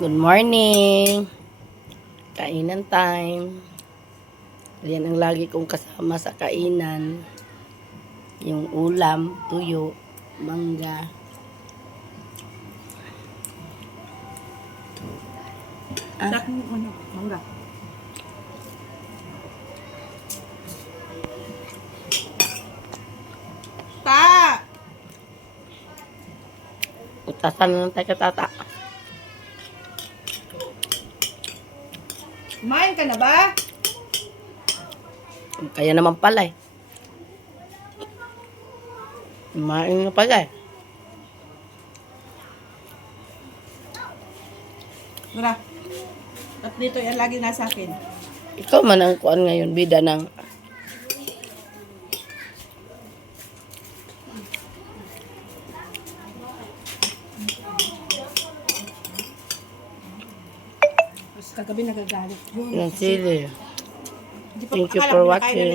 Good morning! Kainan time. Yan ang lagi kong kasama sa kainan. Yung ulam, tuyo, mangga. Mangga. Ta! Utasan na lang tayo katata. Kumain ka na ba? Kaya naman pala eh. Kumain na pala eh. Wala. At dito yan lagi nasa akin. Ikaw man ang kuan ngayon, bida ng Tapos kagabi nagagalit. ng sili. Hindi pa Thank you akala for ko nakain na watching.